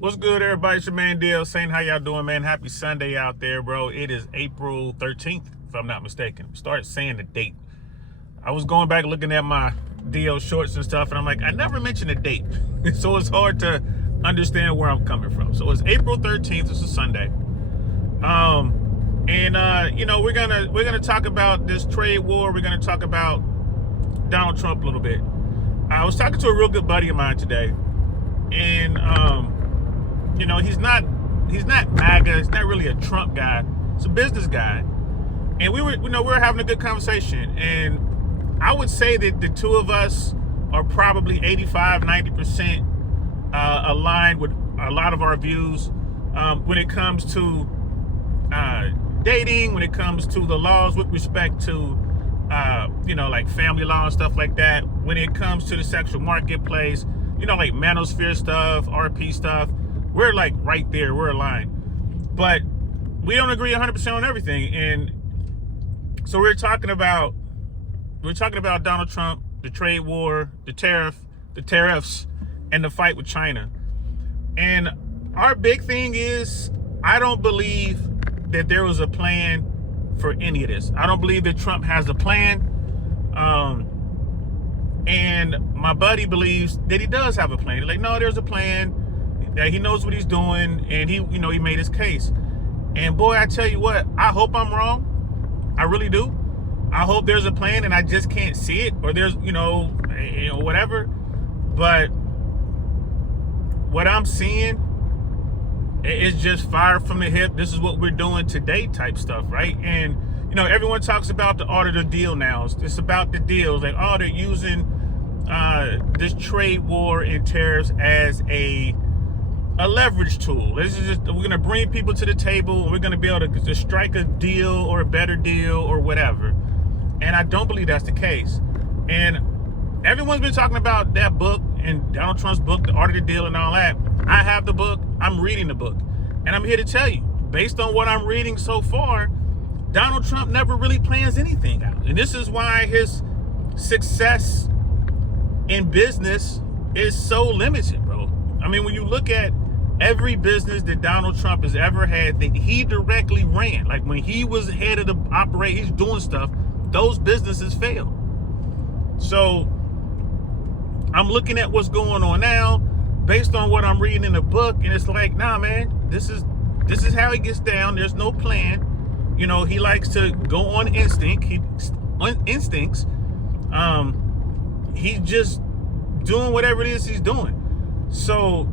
What's good, everybody? It's your man DL saying, how y'all doing, man? Happy Sunday out there, bro. It is April 13th, if I'm not mistaken. Start saying the date. I was going back looking at my DL shorts and stuff, and I'm like, I never mentioned a date. So it's hard to understand where I'm coming from. So it's April 13th. It's a Sunday. We're gonna talk about this trade war. We're gonna talk about Donald Trump a little bit. I was talking to a real good buddy of mine today, and he's not MAGA. He's not really a Trump guy. He's a business guy. And we were having a good conversation. And I would say that the two of us are probably 85-90% aligned with a lot of our views when it comes to dating, when it comes to the laws with respect to like family law and stuff like that. When it comes to the sexual marketplace, like manosphere stuff, RP stuff. We're like right there, we're aligned. But we don't agree 100% on everything. And so we're talking about Donald Trump, the trade war, the tariffs, and the fight with China. And our big thing is, I don't believe that there was a plan for any of this. I don't believe that Trump has a plan. And my buddy believes that he does have a plan. Like, no, there's a plan, that he knows what he's doing, and he made his case. And boy, I tell you what, I hope I'm wrong. I really do. I hope there's a plan and I just can't see it, or there's, whatever. But what I'm seeing is just fire from the hip. This is what we're doing today type stuff, right? And, everyone talks about the art of the deal now. It's about the deals. Like, oh, they're using this trade war and tariffs as a leverage tool. We're going to bring people to the table, and we're going to be able to strike a deal or a better deal or whatever. And I don't believe that's the case. And everyone's been talking about that book and Donald Trump's book, The Art of the Deal and all that. I have the book. I'm reading the book. And I'm here to tell you, based on what I'm reading so far, Donald Trump never really plans anything out. And this is why his success in business is so limited, bro. I mean, when you look at every business that Donald Trump has ever had that he directly ran, like when he was head of the operation, he's doing stuff, those businesses failed. So I'm looking at what's going on now based on what I'm reading in the book, and it's like, nah, man, this is how he gets down. There's no plan. He likes to go on instinct. Instincts. He's just doing whatever it is he's doing. So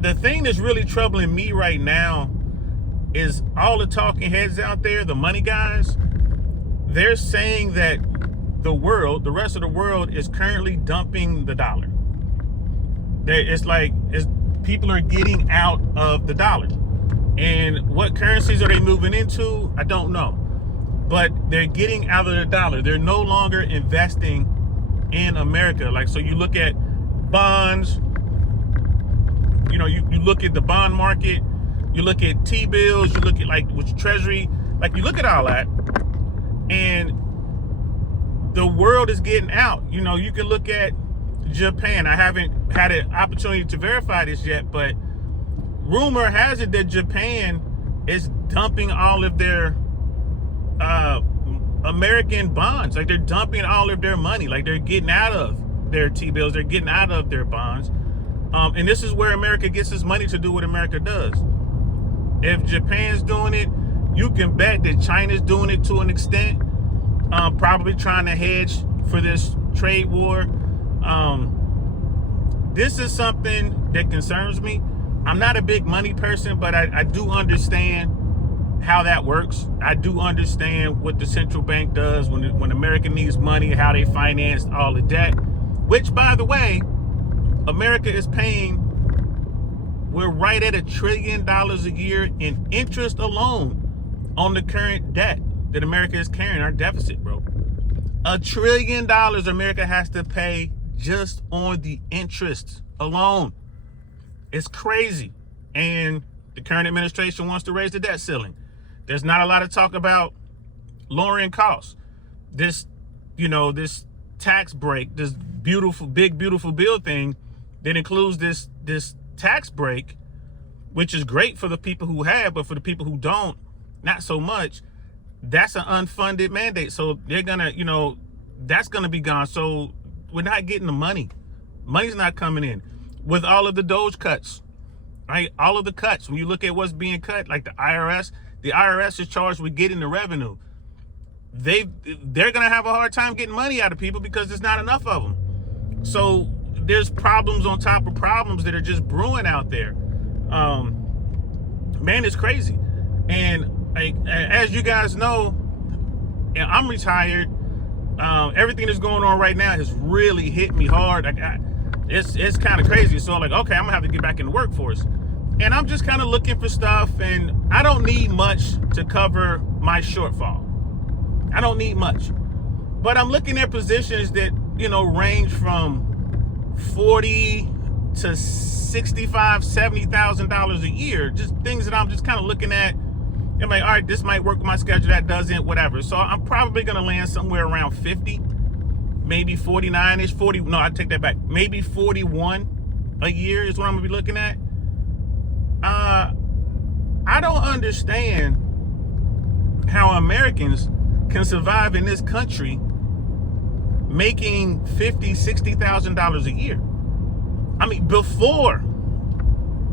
the thing that's really troubling me right now is all the talking heads out there, the money guys. They're saying that the rest of the world is currently dumping the dollar. People are getting out of the dollar. And what currencies are they moving into? I don't know. But they're getting out of the dollar. They're no longer investing in America. So you look at bonds, you look at the bond market, you look at T-bills, you look at with Treasury, you look at all that, and the world is getting out. You can look at Japan. I haven't had an opportunity to verify this yet, but rumor has it that Japan is dumping all of their American bonds. They're dumping all of their money. They're getting out of their T-bills. They're getting out of their bonds. And this is where America gets its money to do what America does. If Japan's doing it, you can bet that China's doing it to an extent, probably trying to hedge for this trade war. This is something that concerns me. I'm not a big money person, but I do understand how that works. I do understand what the central bank does when America needs money, how they finance all the debt, which, by the way, America is paying. We're right at $1 trillion a year in interest alone on the current debt that America is carrying, our deficit, bro. $1 trillion America has to pay just on the interest alone. It's crazy. And the current administration wants to raise the debt ceiling. There's not a lot of talk about lowering costs. This tax break, this big beautiful bill thing that includes this tax break, which is great for the people who have, but for the people who don't, not so much. That's an unfunded mandate. So they're gonna, that's gonna be gone. So we're not getting the money. Money's not coming in. With all of the Doge cuts, right? All of the cuts, when you look at what's being cut, like the IRS is charged with getting the revenue. They're gonna have a hard time getting money out of people because there's not enough of them. So there's problems on top of problems that are just brewing out there. Man, it's crazy. And as you guys know, I'm retired. Everything that's going on right now has really hit me hard. It's kind of crazy. So I'm like, okay, I'm gonna have to get back in the workforce. And I'm just kind of looking for stuff, and I don't need much to cover my shortfall. I don't need much. But I'm looking at positions that, range from $40,000 to $65,000, $70,000 a year. Just things that I'm just kind of looking at. I'm like, all right, this might work with my schedule, that doesn't, whatever. So I'm probably gonna land somewhere around 50, maybe 49-ish, 40, no, I take that back. Maybe 41 a year is what I'm gonna be looking at. I don't understand how Americans can survive in this country making $50,000, $60,000 a year. I mean, before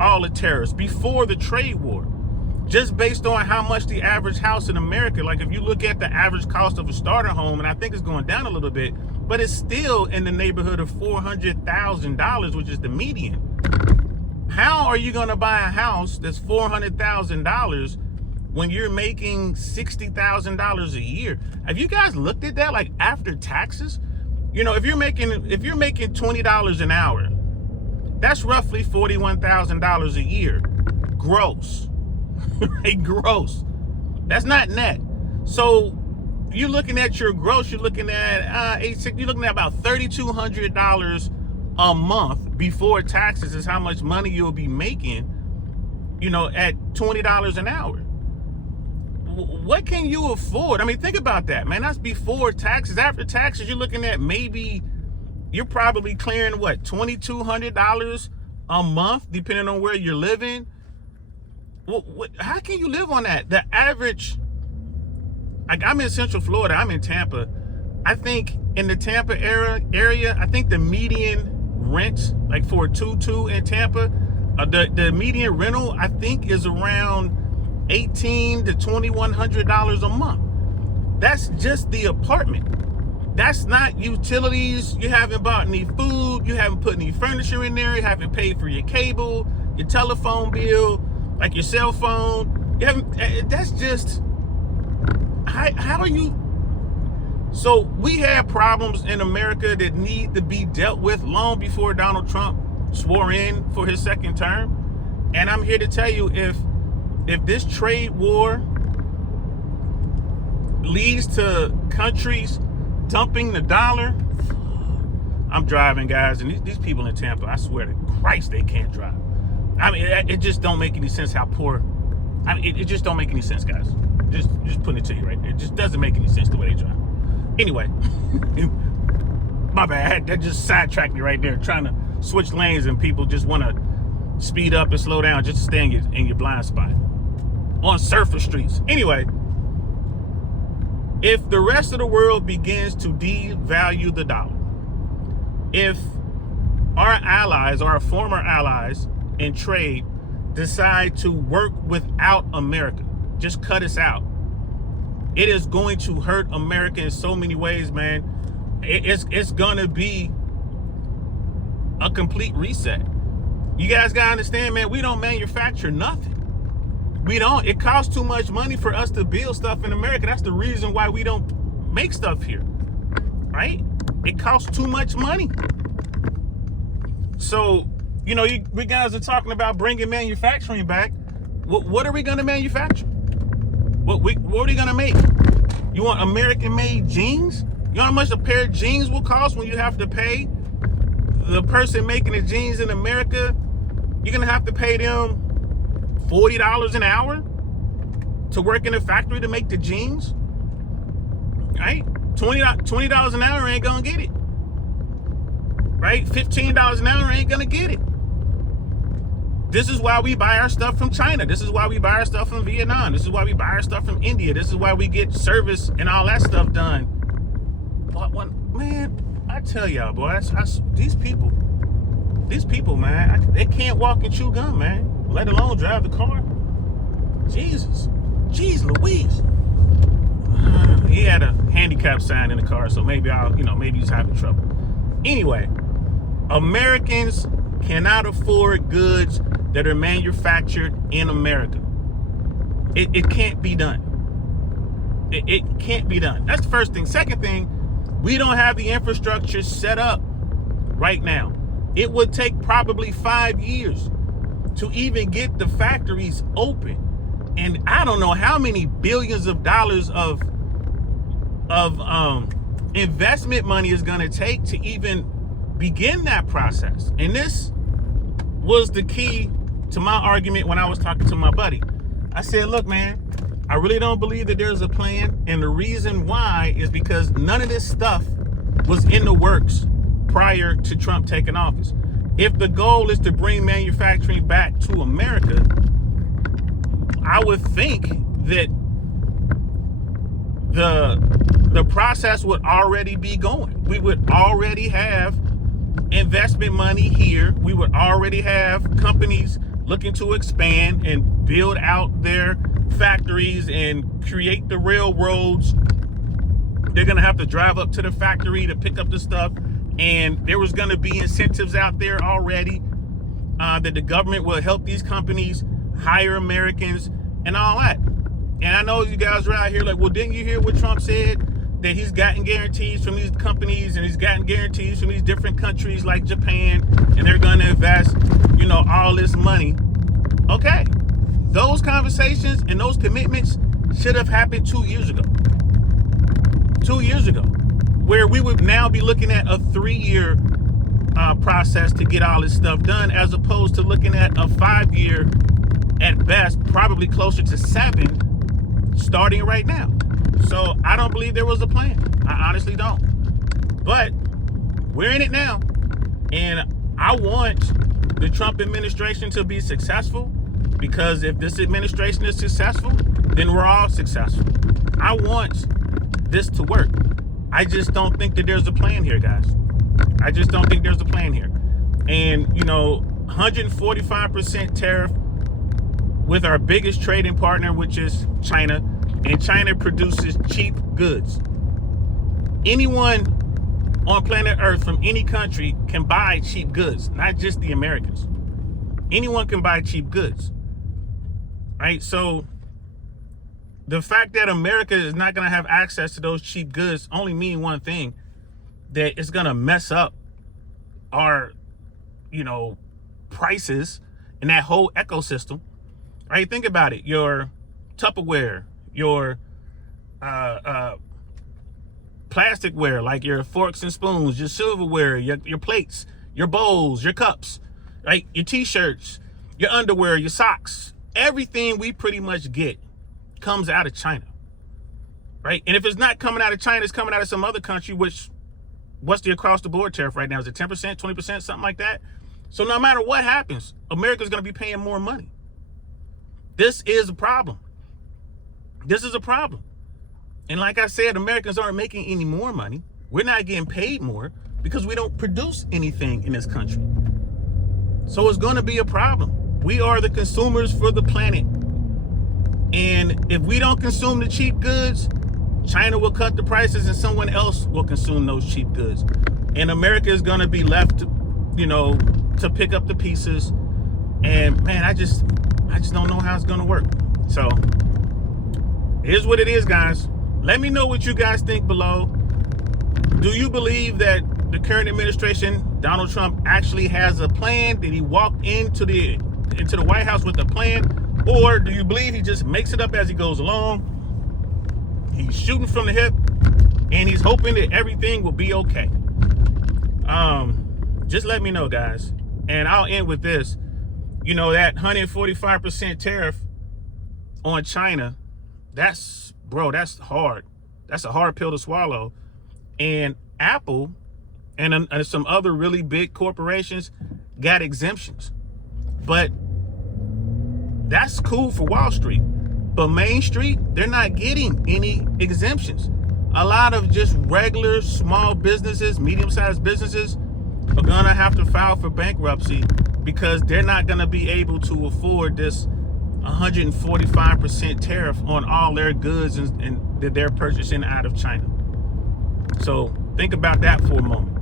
all the tariffs, before the trade war, just based on how much the average house in America, like if you look at the average cost of a starter home, and I think it's going down a little bit, but it's still in the neighborhood of $400,000, which is the median. How are you gonna buy a house that's $400,000 when you're making $60,000 a year? Have you guys looked at that, like after taxes? If you're making $20 an hour, that's roughly $41,000 a year, gross. Right, gross. That's not net. So you're looking at your gross. You're looking at you're looking at about $3,200 a month before taxes is how much money you'll be making. At $20 an hour. What can you afford? I mean, think about that, man. That's before taxes. After taxes, you're looking at maybe you're probably clearing what, $2,200 a month, depending on where you're living. How can you live on that? The average, like I'm in Central Florida, I'm in Tampa. I think in the Tampa area, I think the median rent, like for a 2-2 in Tampa, the median rental, I think is around $1,800 to $2,100 a month. That's just the apartment. That's not utilities. You haven't bought any food. You haven't put any furniture in there. You haven't paid for your cable, your telephone bill, like your cell phone. You haven't. That's just. How are you? So we have problems in America that need to be dealt with long before Donald Trump swore in for his second term. And I'm here to tell you, if this trade war leads to countries dumping the dollar, I'm driving, guys, and these people in Tampa, I swear to Christ, they can't drive. I mean, it just don't make any sense how poor. I mean, it just don't make any sense, guys. Just putting it to you right there. It just doesn't make any sense the way they drive. Anyway, my bad. That just sidetracked me right there, trying to switch lanes, and people just want to speed up and slow down just to stay in your blind spot on surface streets. Anyway, if the rest of the world begins to devalue the dollar, if our allies, our former allies in trade, decide to work without America, just cut us out, it is going to hurt America in so many ways, man. It's gonna be a complete reset. You guys gotta understand, man, we don't manufacture nothing. We don't. It costs too much money for us to build stuff in America. That's the reason why we don't make stuff here, right? It costs too much money. So, we guys are talking about bringing manufacturing back. What are we gonna manufacture? What are we gonna make? You want American-made jeans? You know how much a pair of jeans will cost when you have to pay the person making the jeans in America? You're gonna have to pay them $40 an hour to work in a factory to make the jeans, right? $20 an hour ain't gonna get it, right? $15 an hour ain't gonna get it. This is why we buy our stuff from China. This is why we buy our stuff from Vietnam. This is why we buy our stuff from India. This is why we get service and all that stuff done. But man, I tell y'all, boy, these people, man, they can't walk and chew gum, man, let alone drive the car. Jesus, jeez Louise. He had a handicap sign in the car, so maybe maybe he's having trouble. Anyway, Americans cannot afford goods that are manufactured in America. It can't be done. It can't be done. That's the first thing. Second thing, we don't have the infrastructure set up right now. It would take probably 5 years to even get the factories open. And I don't know how many billions of dollars of investment money is going to take to even begin that process. And this was the key to my argument when I was talking to my buddy. I said, look, man, I really don't believe that there's a plan. And the reason why is because none of this stuff was in the works prior to Trump taking office. If the goal is to bring manufacturing back to America, I would think that the process would already be going. We would already have investment money here. We would already have companies looking to expand and build out their factories and create the railroads. They're going to have to drive up to the factory to pick up the stuff. And there was going to be incentives out there already that the government will help these companies hire Americans and all that. And I know you guys are out here like, well, didn't you hear what Trump said? That he's gotten guarantees from these companies and he's gotten guarantees from these different countries like Japan, and they're going to invest, all this money. Okay. Those conversations and those commitments should have happened 2 years ago. 2 years ago, where we would now be looking at a 3-year process to get all this stuff done, as opposed to looking at a 5-year at best, probably closer to 7, starting right now. So I don't believe there was a plan. I honestly don't. But we're in it now. And I want the Trump administration to be successful, because if this administration is successful, then we're all successful. I want this to work. I just don't think that there's a plan here, guys. I just don't think there's a plan here. And, 145% tariff with our biggest trading partner, which is China. And China produces cheap goods. Anyone on planet Earth from any country can buy cheap goods, not just the Americans. Anyone can buy cheap goods, right? So the fact that America is not going to have access to those cheap goods only mean one thing, that it's going to mess up our, prices and that whole ecosystem, right? Think about it. Your Tupperware, your plasticware, like your forks and spoons, your silverware, your plates, your bowls, your cups, right? Your t-shirts, your underwear, your socks, everything we pretty much get comes out of China, right? And if it's not coming out of China, it's coming out of some other country, which, what's the across the board tariff right now? Is it 10%, 20%, something like that? So no matter what happens, America's going to be paying more money. This is a problem. This is a problem. And like I said, Americans aren't making any more money. We're not getting paid more because we don't produce anything in this country. So it's going to be a problem. We are the consumers for the planet. And if we don't consume the cheap goods, China will cut the prices and someone else will consume those cheap goods. And America is going to be left, to pick up the pieces. And man, I just don't know how it's going to work. So here's what it is, guys. Let me know what you guys think below. Do you believe that the current administration, Donald Trump, actually has a plan? Did he walk into the White House with a plan? Or do you believe he just makes it up as he goes along? He's shooting from the hip and he's hoping that everything will be okay. Just let me know, guys. And I'll end with this. That 145% tariff on China, that's hard. That's a hard pill to swallow. And Apple and some other really big corporations got exemptions. But That's cool for Wall Street. But Main Street, they're not getting any exemptions. A lot of just regular small businesses, medium-sized businesses are gonna have to file for bankruptcy because they're not gonna be able to afford this 145% tariff on all their goods and that they're purchasing out of China. So think about that for a moment.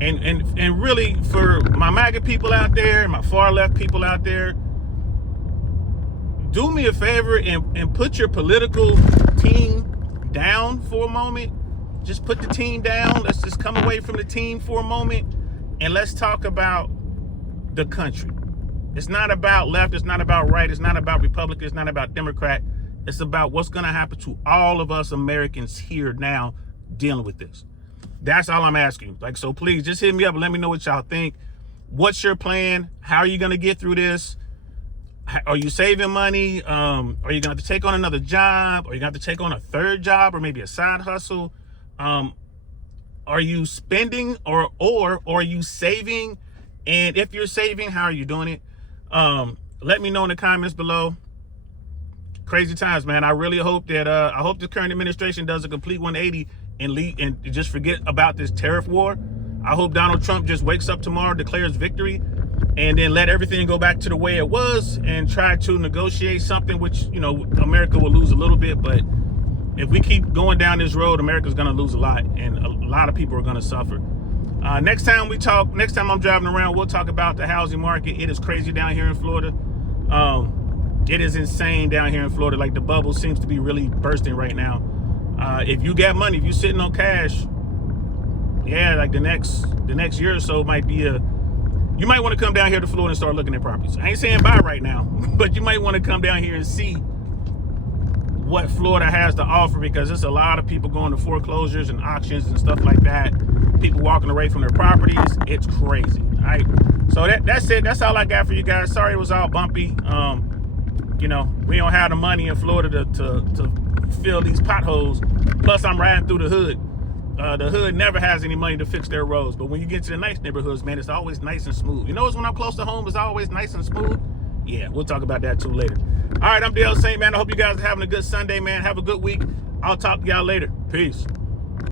And really, for my MAGA people out there, my far left people out there, do me a favor and put your political team down for a moment. Just put the team down. Let's just come away from the team for a moment and let's talk about the country. It's not about left, it's not about right, it's not about Republican, it's not about Democrat. It's about what's gonna happen to all of us Americans here now dealing with this. That's all I'm asking. Like, so please just hit me up and let me know what y'all think. What's your plan? How are you gonna get through this? Are you saving money? Are you gonna have to take on another job? Are you gonna have to take on a third job or maybe a side hustle? Are you spending or are you saving? And if you're saving, how are you doing it? Let me know in the comments below. Crazy times, man. I really hope that I hope the current administration does a complete 180 and just forget about this tariff war. I hope Donald Trump just wakes up tomorrow, declares victory, and then let everything go back to the way it was and try to negotiate something, which, you know, America will lose a little bit. But if we keep going down this road, America's going to lose a lot, and a lot of people are going to suffer. Next time I'm driving around, we'll talk about the housing market. It is crazy down here in Florida. It is insane down here in Florida. Like, the bubble seems to be really bursting right now. If you got money, if you're sitting on cash, yeah, like the next year or so might be you might want to come down here to Florida and start looking at properties. I ain't saying buy right now, but you might want to come down here and see what Florida has to offer, because there's a lot of people going to foreclosures and auctions and stuff like that. People walking away from their properties. It's crazy. All right. So that's it. That's all I got for you guys. Sorry it was all bumpy. You know, we don't have the money in Florida to fill these potholes. Plus, I'm riding through the hood. The hood never has any money to fix their roads. But when you get to the nice neighborhoods, man, it's always nice and smooth. You notice when I'm close to home, it's always nice and smooth? Yeah, we'll talk about that too later. All right, I'm DL Saint, man. I hope you guys are having a good Sunday, man. Have a good week. I'll talk to y'all later. Peace.